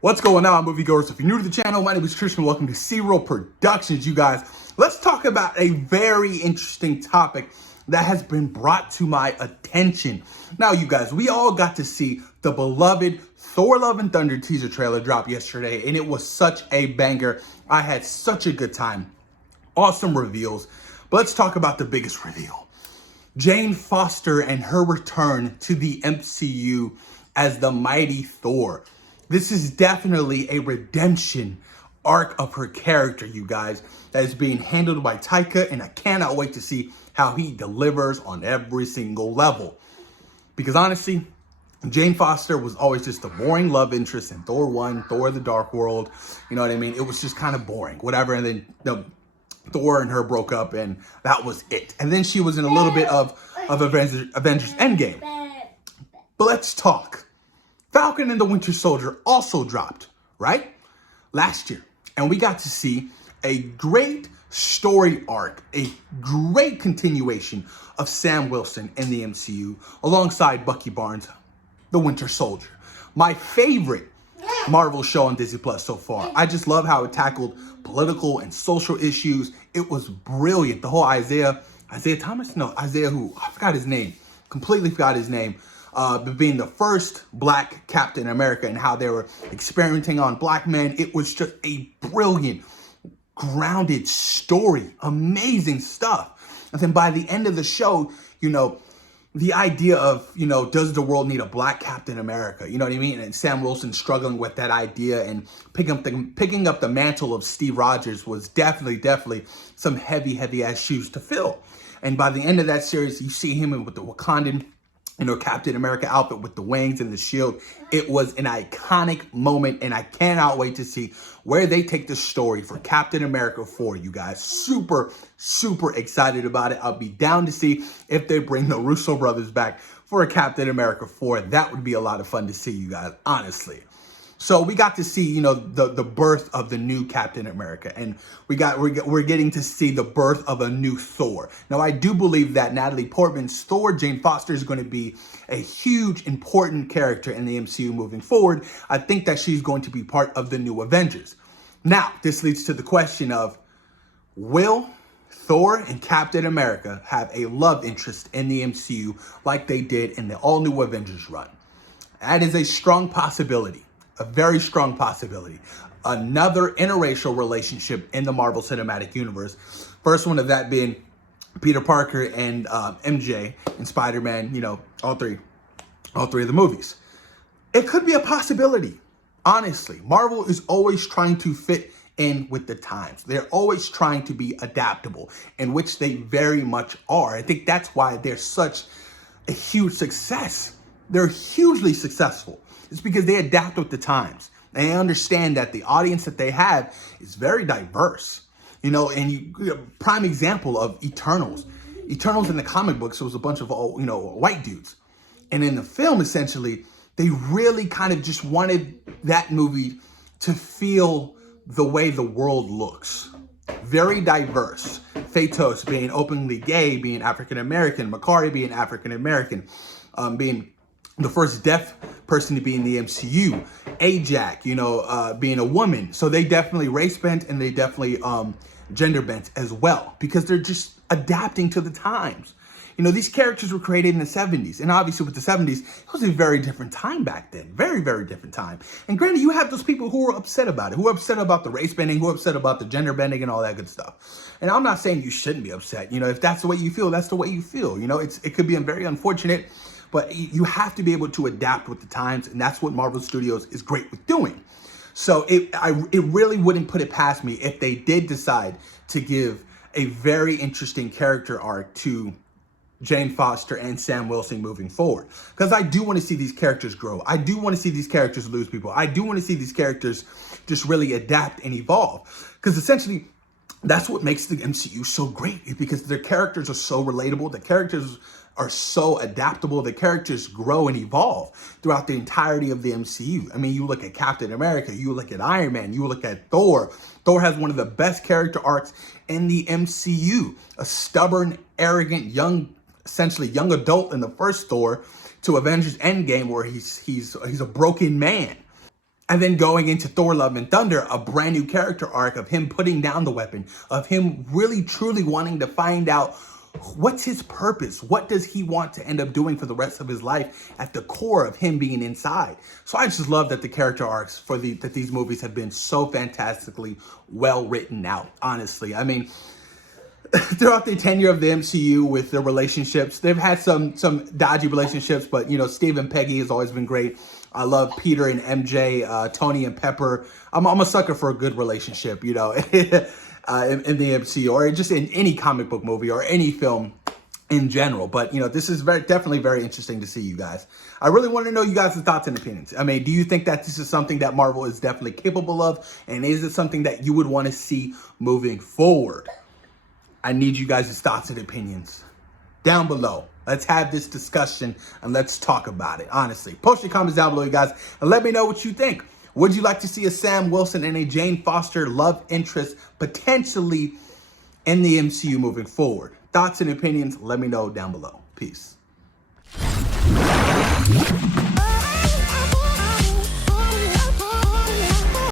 What's going on, moviegoers? If you're new to the channel, my name is Christian. Welcome to C-Roll Productions, you guys. Let's talk about a very interesting topic that has been brought to my attention. Now, you guys, we all got to see the beloved Thor Love and Thunder teaser trailer drop yesterday, and it was such a banger. I had such a good time. Awesome reveals. But let's talk about the biggest reveal. Jane Foster and her return to the MCU as the mighty Thor. This is definitely a redemption arc of her character, you guys, that is being handled by Taika, and I cannot wait to see how he delivers on every single level. Because honestly, Jane Foster was always just a boring love interest in Thor 1, Thor the Dark World. You know what I mean? It was just kind of boring, whatever. And then Thor and her broke up, and that was it. And then she was in a little bit of Avengers Endgame. But let's talk. Falcon and the Winter Soldier also dropped, right? Last year. And we got to see a great story arc, a great continuation of Sam Wilson in the MCU alongside Bucky Barnes, the Winter Soldier. My favorite Marvel show on Disney Plus so far. I just love how it tackled political and social issues. It was brilliant. The whole Isaiah Thomas? No, Isaiah who? I forgot his name. Completely forgot his name. Being the first Black Captain America and how they were experimenting on Black men. It was just a brilliant, grounded story. Amazing stuff. And then by the end of the show, you know, the idea of, you know, does the world need a Black Captain America? You know what I mean? And Sam Wilson struggling with that idea and picking up the mantle of Steve Rogers was definitely some heavy ass shoes to fill. And by the end of that series, you see him with the Wakandan, you know, Captain America outfit with the wings and the shield. It was an iconic moment, and I cannot wait to see where they take the story for Captain America 4, you guys. Super excited about it. I'll be down to see if they bring the Russo brothers back for a Captain America 4. That would be a lot of fun to see, you guys, honestly. So we got to see, you know, the birth of the new Captain America, and we're getting to see the birth of a new Thor. Now, I do believe that Natalie Portman's Thor, Jane Foster, is going to be a huge, important character in the MCU moving forward. I think that she's going to be part of the new Avengers. Now, this leads to the question of, will Thor and Captain America have a love interest in the MCU like they did in the all-new Avengers run? That is a strong possibility. A very strong possibility. Another interracial relationship in the Marvel Cinematic Universe. First one of that being Peter Parker and MJ and Spider-Man, you know, all three of the movies. It could be a possibility, honestly. Marvel is always trying to fit in with the times. They're always trying to be adaptable, in which they very much are. I think that's why they're such a huge success. They're hugely successful. It's because they adapt with the times. They understand that the audience that they have is very diverse. You know, and prime example of Eternals. Eternals in the comic books was a bunch of, you know, white dudes. And in the film, essentially, they really kind of just wanted that movie to feel the way the world looks. Very diverse. Phaetos being openly gay, being African-American, Makari being African-American, being the first deaf person to be in the MCU, Ajak, you know, being a woman. So they definitely race bent, and they definitely gender bent as well, because they're just adapting to the times. You know, these characters were created in the 70s, and obviously with the 70s, it was a very different time back then. Very different time. And granted, you have those people who were upset about it, who are upset about the race bending, who are upset about the gender bending and all that good stuff. And I'm not saying you shouldn't be upset. You know, if that's the way you feel, that's the way you feel. You know, it could be very unfortunate, but you have to be able to adapt with the times, and that's what Marvel Studios is great with doing. So it really wouldn't put it past me if they did decide to give a very interesting character arc to Jane Foster and Sam Wilson moving forward. Because I do want to see these characters grow. I do want to see these characters lose people. I do want to see these characters just really adapt and evolve. Because essentially, that's what makes the MCU so great, is because their characters are so relatable. The characters are so adaptable. The characters grow and evolve throughout the entirety of the MCU. I mean, you look at Captain America, you look at Iron Man, you look at Thor. Thor has one of the best character arcs in the MCU. A stubborn, arrogant, essentially young adult in the first Thor, to Avengers Endgame, where he's a broken man. And then going into Thor Love and Thunder, a brand new character arc of him putting down the weapon, of him really truly wanting to find out what's his purpose? What does he want to end up doing for the rest of his life at the core of him being inside? So I just love that the character arcs that these movies have been so fantastically well written out, honestly. I mean, throughout the tenure of the MCU with their relationships, they've had some dodgy relationships, but, you know, Steve and Peggy has always been great. I love Peter and MJ, Tony and Pepper. I'm a sucker for a good relationship, you know, in the MCU or just in any comic book movie or any film in general. But, you know, this is definitely very interesting to see, you guys. I really want to know you guys' thoughts and opinions. I mean, do you think that this is something that Marvel is definitely capable of? And is it something that you would want to see moving forward? I need you guys' thoughts and opinions down below. Let's have this discussion and let's talk about it, honestly. Post your comments down below, you guys, and let me know what you think. Would you like to see a Sam Wilson and a Jane Foster love interest potentially in the MCU moving forward? Thoughts and opinions, let me know down below. Peace.